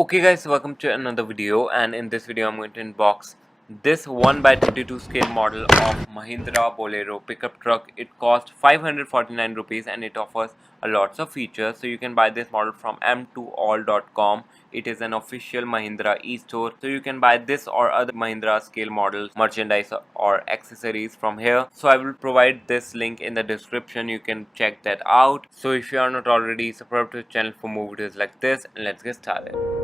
Okay guys, welcome to another video, and in this video I'm going to unbox this 1/22 scale model of Mahindra Bolero pickup truck. It costs 549 rupees and it offers a lots of features. So you can buy this model from m2all.com. It is an official Mahindra e-store. So you can buy this or other Mahindra scale models, merchandise or accessories from here. So I will provide this link in the description. You can check that out. So if you are not already, subscribe to the channel for more videos like this, and let's get started.